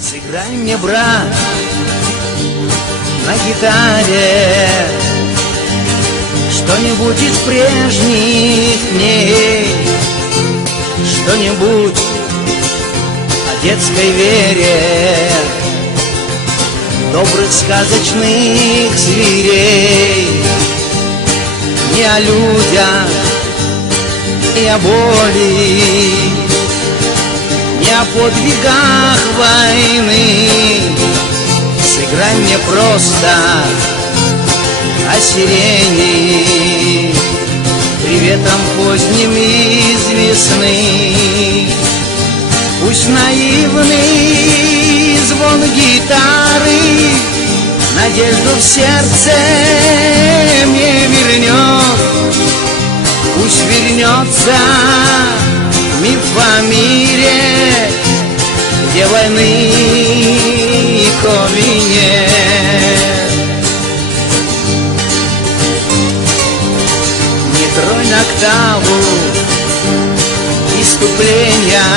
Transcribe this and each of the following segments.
Сыграй мне, брат, на гитаре что-нибудь из прежних дней, что-нибудь о детской вере, добрых сказочных зверей, не о людях и о боли, не о подвигах войны. Сыграй мне просто о сирени, приветом поздним из весны. Пусть наивный звон гитары надежду в сердце мне вернет. Пусть вернется миф о мире, где войны и крови нет. Не тронь октаву искупления,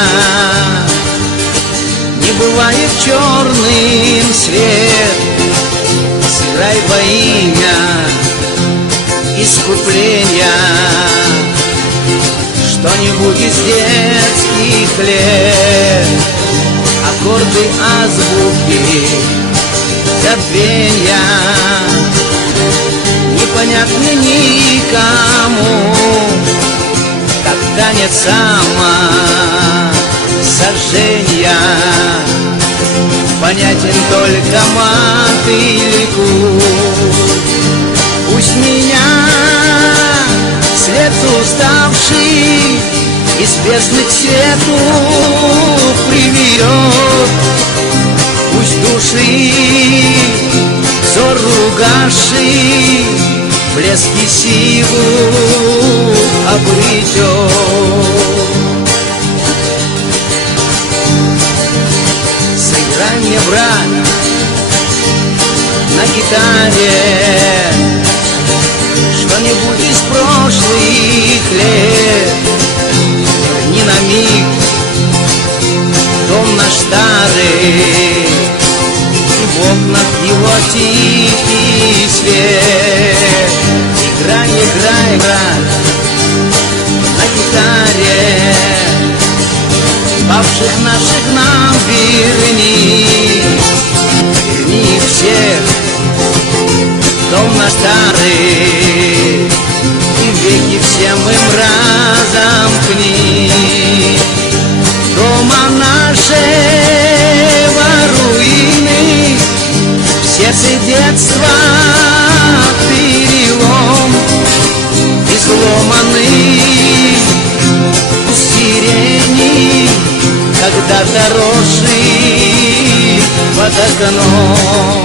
не бывает черным свет. Сыграй во имя искупления что-нибудь из детских лет, аккорды азбуки забвенья, непонятны никому, как танец самосожжения, понятен только мотыльку. Пусть меня свет уставший из бездны к свету приведет. Пусть души взор угасший блески силу обретет. Сыграй мне, брат, на гитаре что-нибудь из прошлых лет. Верни на миг дом наш старый, и в окнах его тихий свет. Играй, играй, брат, на гитаре, павших наших нам верни. Верни их всех в дом наш старый, и веки всем им разомкни. Дома нашего руины, в сердце детства перелом, изломанный у сирени, когда-то росший под окном.